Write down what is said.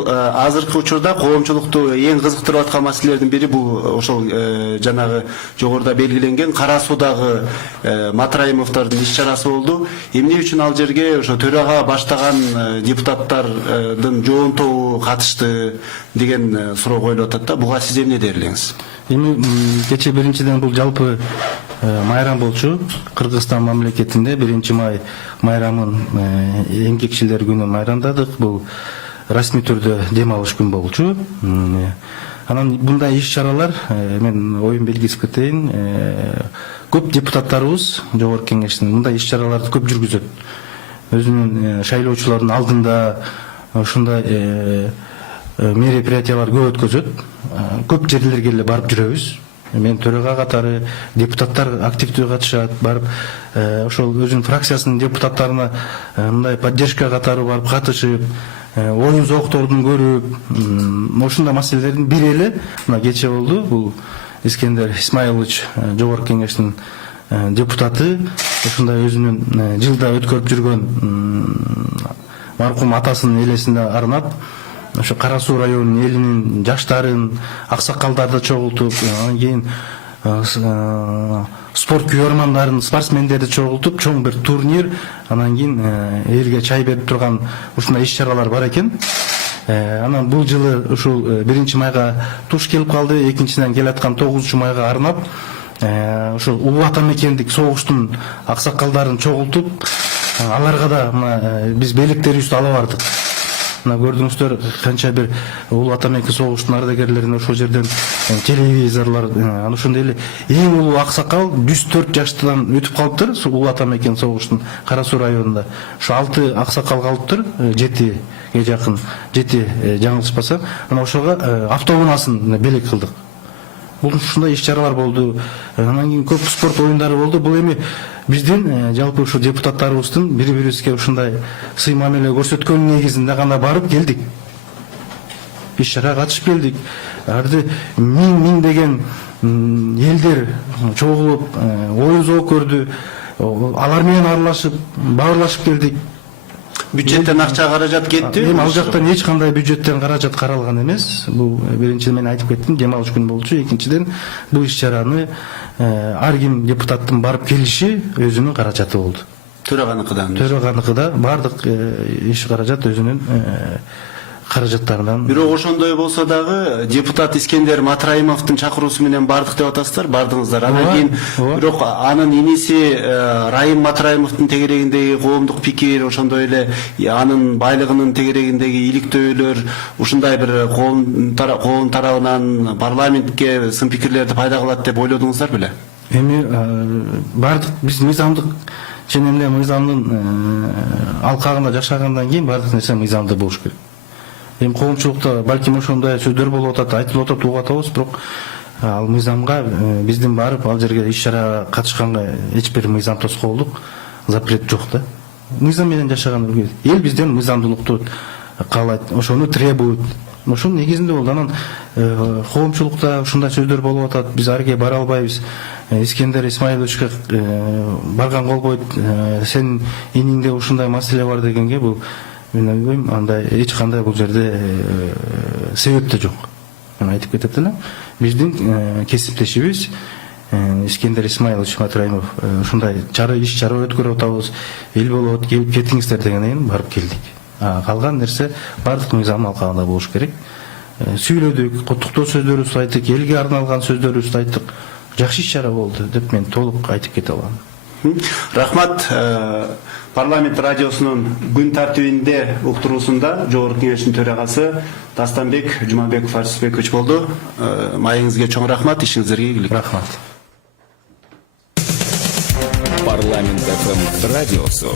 Азыркы учурда коомчулукту эң кызыктырып аткан маселелердин бири бул ошол жанагы жогоруда белгиленген Кара Суудагы Матраимовдордун иш чарасы болду. Эмне үчүн ал жерге ошо төрага баштаган депутаттардын жоонтобу катышты деген суроо коюлуп атат да. Буга сиз эмне дер элеңиз? Эми кече биринчиден бул жалпы майрам болчу. Кыргызстан мамлекетинде 1 майрамын эмгекчилер күнү майрамдадык. Бул расмий түрдө дем алыш күн болчу. Анан мындай иш чаралар мен оюн белгисип кетейин. Көп депутаттарыбыз жогорку кеңештин мындай иш чараларды көп жүргүзөт. Өзүнүн шайлоочулардын алдында ушундай мероприятиялар көп өткөзөт. Көп жерлерге эле барып жүрөбүз. Мен төрага катары депутаттар активдүү катышат, барып ошол өзүнүн фракциясынын депутаттарына мындай поддержка катары барып катышып, оюн зооктордун көрүп, ошондой маселелердин бири эле мына кече болду. Бул Искендер Исмаилович жогорку кеңештин депутаты, ошондой өзүнүн жылда өткөрүп жүргөн маркум атасынын элесине арнап ошо Кара Суу районунун элинин жаштарын, аксакалдарды чогултуп, анан кийин спорт күйөрмандарын, спортсмендерди чогултуп, чоң бир турнир, анан кийин элге чай берип турган ушундай иш чаралар бар экен. Анан бул жылы ушул 1 майга туш келип калды, экинчиден келаткан 9 майга арнап ушул улуу ата мекендик согуштун аксакалдарын чогултуп, аларга да биз белектерибизди ала бардык. Мына көрдүңүздөр канча бир улуу ата мекен согуштун ардагерлерин ошол жерден телевизорлор, анан ошондой эле эң улуу аксакал 104 жаштан өтүп калыптыр. Улуу ата мекен согуштун Кара Суу районунда ошо 6 аксакал калыптыр, 7ге жакын, 7 жаңылышпасам. Анан ошого автоунаасын белек кылдык. Бул ушундай иш чаралар болду. Анан кийин көп спорт оюндары болду. Бул эми биздин жалпы ушу депутаттарыбыздын бири-бирибизге ушундай сый мамиле көрсөткөн негизинде гана барып келдик. Иш чарага катышып келдик. Арды миң деген элдер чогулуп, оюн зоок көрдү. Алар менен аралашып, баарлашып келдик. Бюджеттен акча каражат кетти? Эми ал жактан эч кандай бюджеттен каражат каралган эмес. Бул биринчиден мен айтып кеттим, дем алыш күн болчу. Экинчиден бул иш чараны ар ким депутаттын барып келиши өзүнүн каражаты болду. Төраганыкыдан. Төраганыкыда бардык иш каражат өзүнүн каражаттарынан. Бирок ошондой болсо дагы депутат Искендер Матраимовдун чакыруусу менен бардык деп атасыздар, бардыңыздар. Анан кийин бирок анын иниси Райым Матраимовдун тегерегиндеги коомдук пикир, ошондой эле анын байлыгынын тегерегиндеги иликтөөлөр, ушундай бир коом тарабынан парламентке сын пикирлерди пайда кылат деп ойлодуңуздар беле? Эми бардык биз мыйзамдык чын эле мыйзамдын алкагында жашагандан кийин бардык нерсе мыйзамдуу болуш керек. Эми коомчулукта балким ошондой сөздөр болуп атат, айтылып атат, угуп атабыз, бирок ал мыйзамга биздин барып ал жерге иш чарага катышканга эч бир мыйзам тоскоолдук запрет жок да. Мыйзам менен жашаган эл бизден мыйзамдуулукту каалайт, ошону требует. Ошонун негизинде болду. Анан коомчулукта ушундай сөздөр болуп атат, биз арге бара албайбыз. Искендер Исмаиловичке барган болбойт, сен иниңде ушундай маселе бар дегенге бул мен ойлойм, андай эч кандай бул жерде себеп да жок. Мен айтып кетет элем. Биздин кесиптешибиз Искендер Исмаилович Матраимов ушундай иш чара өткөрүп атабыз, эл болот, келип кетиңиздер дегенден барып келдик. Калган нерсе бардык мыйзамдын алкагында болуш керек. Сүйлөдүк, куттуктоо сөздөрүбүздү айттык, элге арналган сөздөрүбүздү айттык. Жакшы иш чара болду деп мен толук айтып кете алам. Рахмат. Парламент радиосунун күн тартибинде уктуруусунда жогорку кеңештин төрагасы Дастанбек Жумабеков Арсызбекович болду. Маегиңизге чоң рахмат, ишиңиздерге ийгилик. Рахмат. Парламент ФМ радиосу